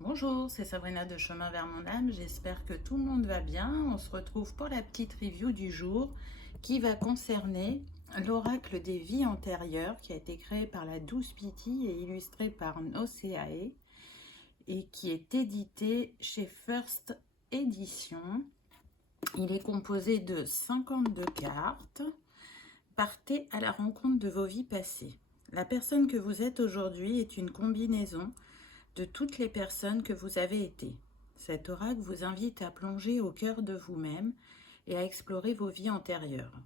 Bonjour, c'est Sabrina de Chemin vers mon âme. J'espère que tout le monde va bien. On se retrouve pour la petite review du jour qui va concerner l'oracle des vies antérieures qui a été créé par la Douce Pity et illustré par Noceae et qui est édité chez First Edition. Il est composé de 52 cartes. Partez à la rencontre de vos vies passées. La personne que vous êtes aujourd'hui est une combinaison de toutes les personnes que vous avez été. Cet oracle vous invite à plonger au cœur de vous-même et à explorer vos vies antérieures.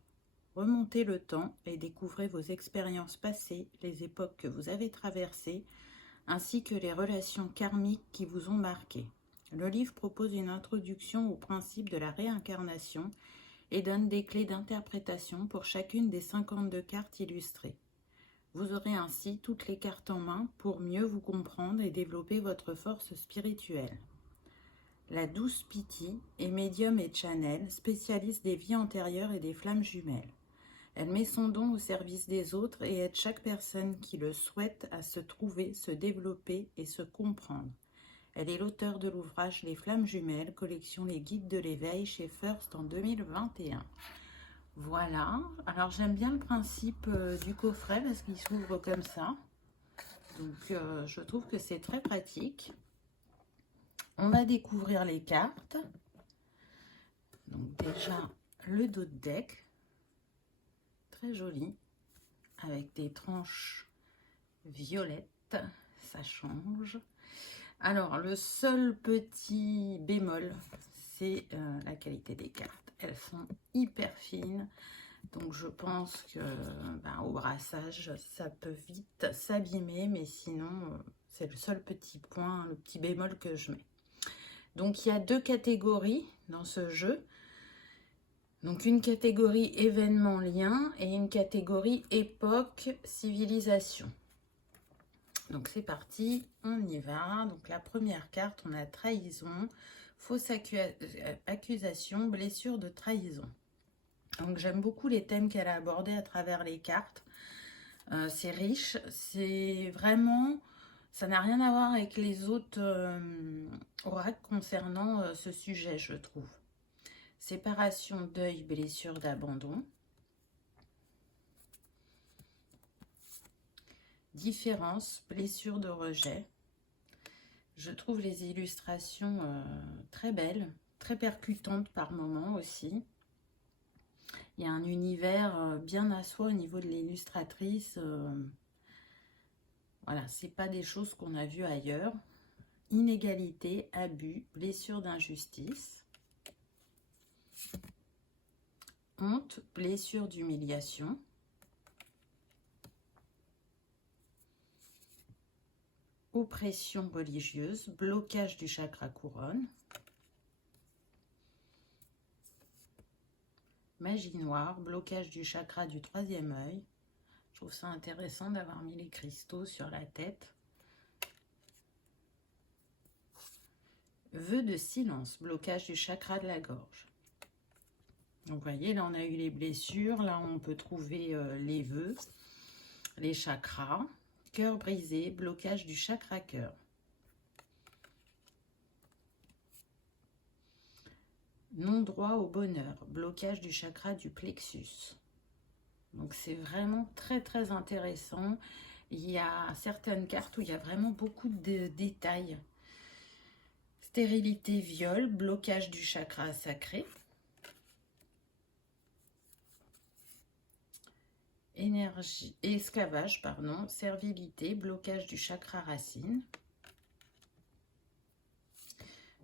Remontez le temps et découvrez vos expériences passées, les époques que vous avez traversées, ainsi que les relations karmiques qui vous ont marqué. Le livre propose une introduction au principe de la réincarnation et donne des clés d'interprétation pour chacune des 52 cartes illustrées. Vous aurez ainsi toutes les cartes en main pour mieux vous comprendre et développer votre force spirituelle. La Douce Pity est médium et channel, spécialiste des vies antérieures et des flammes jumelles. Elle met son don au service des autres et aide chaque personne qui le souhaite à se trouver, se développer et se comprendre. Elle est l'auteure de l'ouvrage Les Flammes Jumelles, collection Les Guides de l'éveil chez First en 2021. Voilà, alors j'aime bien le principe du coffret parce qu'il s'ouvre comme ça. Donc je trouve que c'est très pratique. On va découvrir les cartes. Donc déjà le dos de deck, très joli, avec des tranches violettes, ça change. Alors le seul petit bémol, c'est la qualité des cartes. Elles sont hyper fines. Donc je pense que au brassage, ça peut vite s'abîmer, mais sinon, c'est le seul petit point, le petit bémol que je mets. Donc il y a deux catégories dans ce jeu. Donc une catégorie événement lien et une catégorie époque civilisation. Donc c'est parti, on y va. Donc la première carte, on a trahison, fausse accusation, blessure de trahison. Donc j'aime beaucoup les thèmes qu'elle a abordés à travers les cartes. C'est riche, c'est vraiment, ça n'a rien à voir avec les autres oracles concernant ce sujet, je trouve. Séparation, deuil, blessure d'abandon. Différence, blessure de rejet. Je trouve les illustrations très belles, très percutantes par moments aussi. Il y a un univers bien à soi au niveau de l'illustratrice. Voilà, c'est pas des choses qu'on a vues ailleurs. Inégalité, abus, blessure d'injustice. Honte, blessure d'humiliation. Oppression religieuse, blocage du chakra couronne. Magie noire, blocage du chakra du troisième œil. Je trouve ça intéressant d'avoir mis les cristaux sur la tête. Vœu de silence, blocage du chakra de la gorge. Donc vous voyez, là on a eu les blessures, là on peut trouver les vœux, les chakras. Cœur brisé, blocage du chakra cœur. Non-droit au bonheur, blocage du chakra du plexus. Donc c'est vraiment très très intéressant. Il y a certaines cartes où il y a vraiment beaucoup de détails. Stérilité, viol, blocage du chakra sacré. Énergie, esclavage, pardon, servilité, blocage du chakra racine.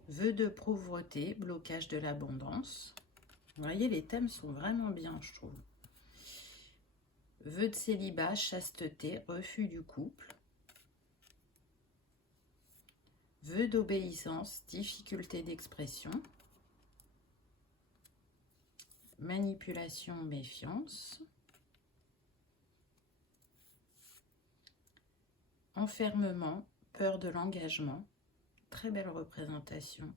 Vœu de pauvreté, blocage de l'abondance. Vous voyez, les thèmes sont vraiment bien, je trouve. Vœu de célibat, chasteté, refus du couple. Vœu d'obéissance, difficulté d'expression. Manipulation, méfiance. Enfermement, peur de l'engagement. Très belle représentation.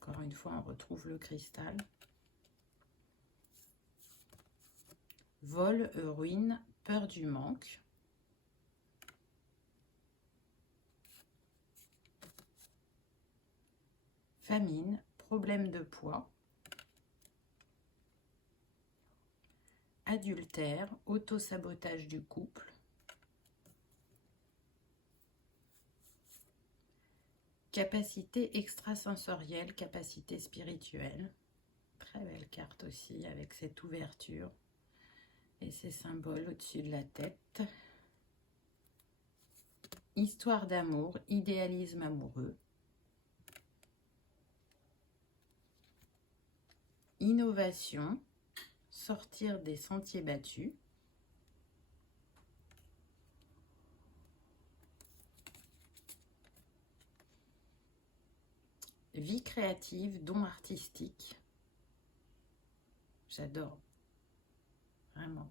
Encore une fois, on retrouve le cristal. Vol, ruine, peur du manque. famine, problème de poids, adultère, autosabotage du couple, capacité extrasensorielle, capacité spirituelle. Très belle carte aussi avec cette ouverture et ces symboles au-dessus de la tête. Histoire d'amour, idéalisme amoureux. Innovation, sortir des sentiers battus. Vie créative, don artistique. J'adore, vraiment.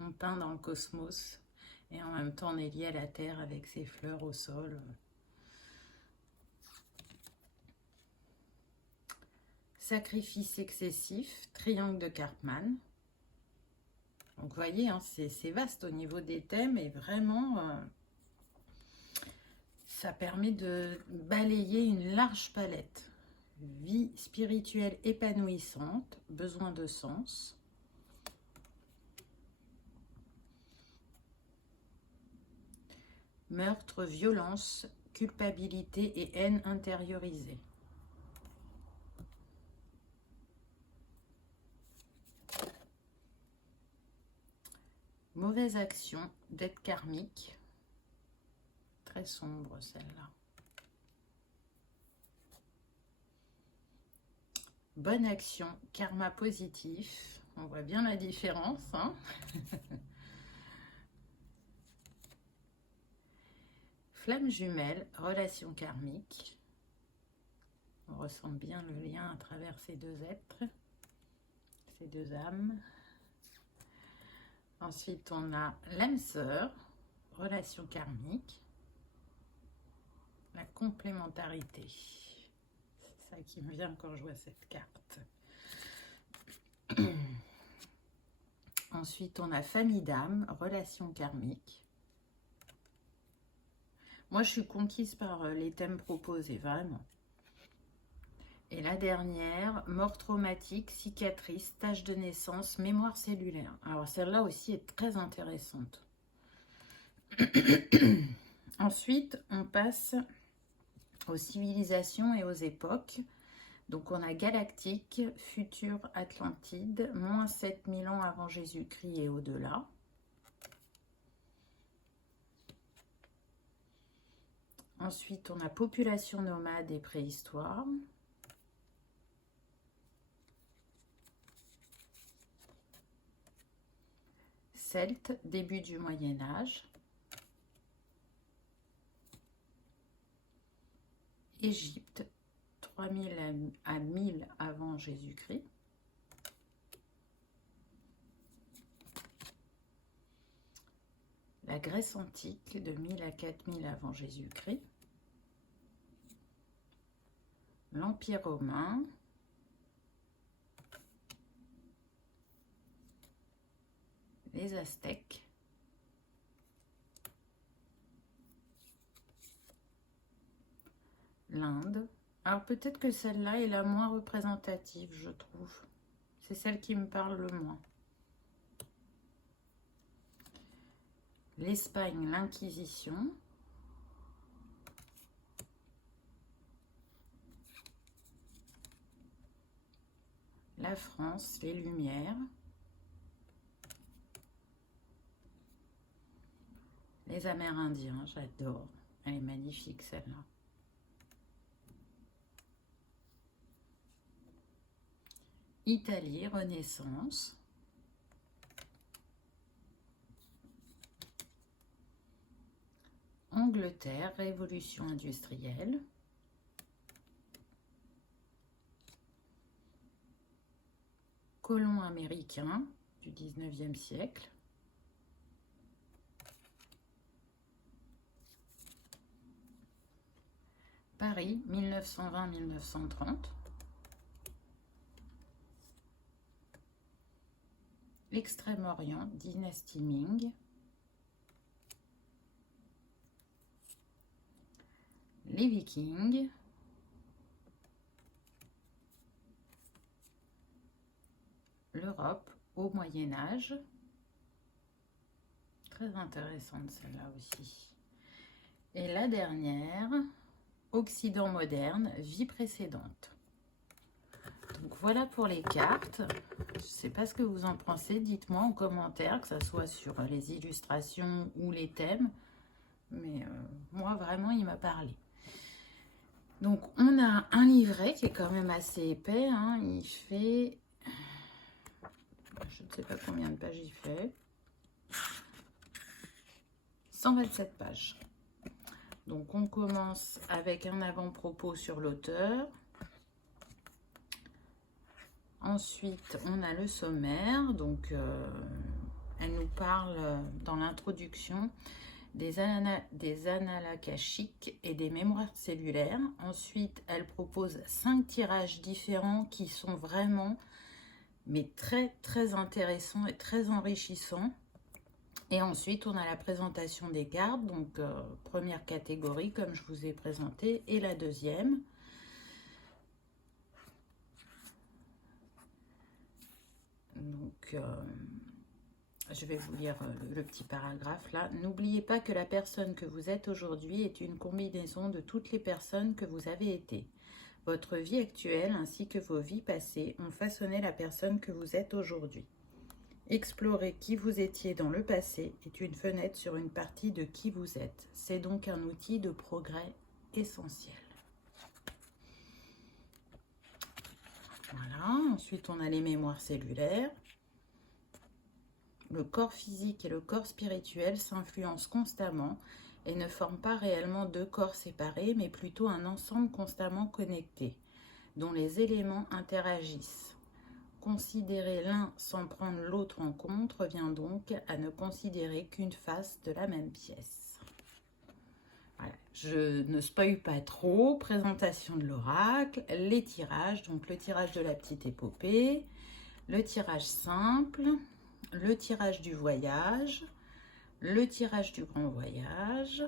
On peint dans le cosmos et en même temps on est lié à la terre avec ses fleurs au sol. Sacrifice excessif, triangle de Karpman. Donc vous voyez, hein, c'est vaste au niveau des thèmes et vraiment ça permet de balayer une large palette. Vie spirituelle épanouissante, besoin de sens. Meurtre, violence, culpabilité et haine intériorisée. Mauvaise action, dette karmique. Très sombre celle-là. Bonne action, karma positif. On voit bien la différence, hein. Flamme jumelle, relation karmique. On ressent bien le lien à travers ces deux êtres, ces deux âmes. Ensuite, on a l'âme sœur, relation karmique. La complémentarité. C'est ça qui me vient quand je vois cette carte. Ensuite, on a famille d'âme, relation karmique. Moi, je suis conquise par les thèmes proposés, vraiment. Et la dernière, mort traumatique, cicatrice, tâche de naissance, mémoire cellulaire. Alors, celle-là aussi est très intéressante. Ensuite, on passe aux civilisations et aux époques. Donc, on a galactique, futur Atlantide, moins 7000 ans avant Jésus-Christ et au-delà. Ensuite, on a population nomade et préhistoire. Celtes, début du Moyen-Âge. Égypte, 3000 à 1000 avant Jésus-Christ. La Grèce antique, de 1000 à 4000 avant Jésus-Christ. L'Empire romain. Les Aztèques. L'Inde. Alors peut-être que celle-là est la moins représentative, je trouve. C'est celle qui me parle le moins. L'Espagne, l'Inquisition. La France, les Lumières. Les Amérindiens, j'adore. Elle est magnifique celle-là. Italie, Renaissance. Angleterre, Révolution industrielle. Colons américains du 19e siècle. Paris, 1920-1930. L'extrême-orient, dynastie Ming. Les Vikings. l'Europe au Moyen-Âge. Très intéressante celle-là aussi. Et la dernière, Occident moderne, vie précédente. Donc voilà pour les cartes. Je ne sais pas ce que vous en pensez. Dites-moi en commentaire, que ce soit sur les illustrations ou les thèmes. Mais moi, vraiment, il m'a parlé. Donc, on a un livret qui est quand même assez épais. Hein. Il fait... Je ne sais pas combien de pages il fait. 127 pages. Donc, on commence avec un avant-propos sur l'auteur. Ensuite, on a le sommaire. Donc, elle nous parle dans l'introduction des annales akashiques et des mémoires cellulaires. Ensuite, elle propose 5 tirages différents qui sont vraiment, mais très intéressants et très enrichissants. Et ensuite, on a la présentation des cartes, donc première catégorie, comme je vous ai présenté, et la deuxième. Donc, je vais vous lire le petit paragraphe là. N'oubliez pas que la personne que vous êtes aujourd'hui est une combinaison de toutes les personnes que vous avez été. Votre vie actuelle ainsi que vos vies passées ont façonné la personne que vous êtes aujourd'hui. Explorer qui vous étiez dans le passé est une fenêtre sur une partie de qui vous êtes. C'est donc un outil de progrès essentiel. Voilà, ensuite on a les mémoires cellulaires. Le corps physique et le corps spirituel s'influencent constamment et ne forment pas réellement deux corps séparés, mais plutôt un ensemble constamment connecté, dont les éléments interagissent. Considérer l'un sans prendre l'autre en compte revient donc à ne considérer qu'une face de la même pièce. Voilà. Je ne spoil pas trop. Présentation de l'oracle, les tirages, donc le tirage de la petite épopée, le tirage simple, le tirage du voyage, le tirage du grand voyage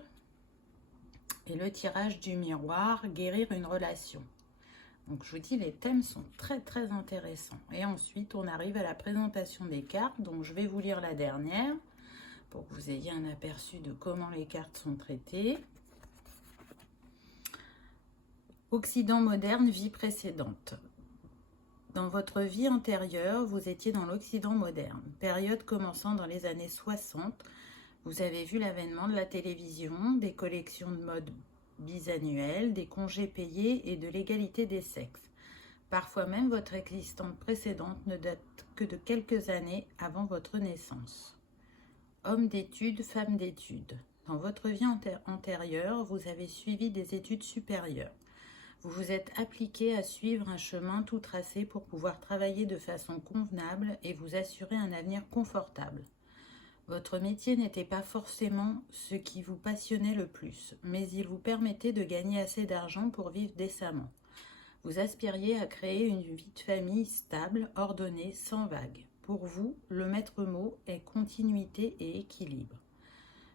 et le tirage du miroir, guérir une relation. Donc je vous dis, les thèmes sont très intéressants. Et ensuite, on arrive à la présentation des cartes. Donc je vais vous lire la dernière pour que vous ayez un aperçu de comment les cartes sont traitées. Occident moderne, vie précédente. Dans votre vie antérieure, vous étiez dans l'Occident moderne. Période commençant dans les années 60. Vous avez vu l'avènement de la télévision, des collections de mode bisannuels, des congés payés et de l'égalité des sexes. Parfois même, votre existence précédente ne date que de quelques années avant votre naissance. Homme d'études, femme d'études. Dans votre vie antérieure, vous avez suivi des études supérieures. Vous vous êtes appliqué à suivre un chemin tout tracé pour pouvoir travailler de façon convenable et vous assurer un avenir confortable. Votre métier n'était pas forcément ce qui vous passionnait le plus, mais il vous permettait de gagner assez d'argent pour vivre décemment. Vous aspiriez à créer une vie de famille stable, ordonnée, sans vagues. Pour vous, le maître mot est continuité et équilibre.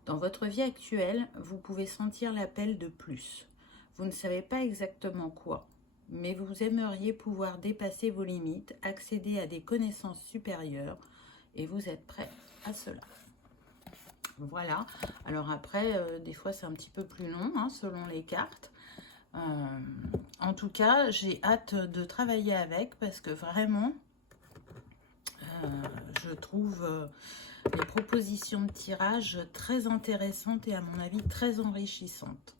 Dans votre vie actuelle, vous pouvez sentir l'appel de plus. Vous ne savez pas exactement quoi, mais vous aimeriez pouvoir dépasser vos limites, accéder à des connaissances supérieures, et vous êtes prêt à cela. Voilà, alors après, des fois c'est un petit peu plus long, hein, selon les cartes. En tout cas, j'ai hâte de travailler avec parce que vraiment, je trouve les propositions de tirage très intéressantes et à mon avis très enrichissantes.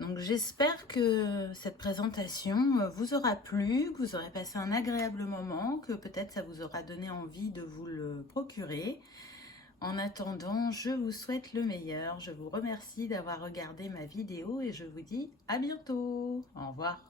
Donc j'espère que cette présentation vous aura plu, que vous aurez passé un agréable moment, que peut-être ça vous aura donné envie de vous le procurer. En attendant, je vous souhaite le meilleur. Je vous remercie d'avoir regardé ma vidéo et je vous dis à bientôt. Au revoir.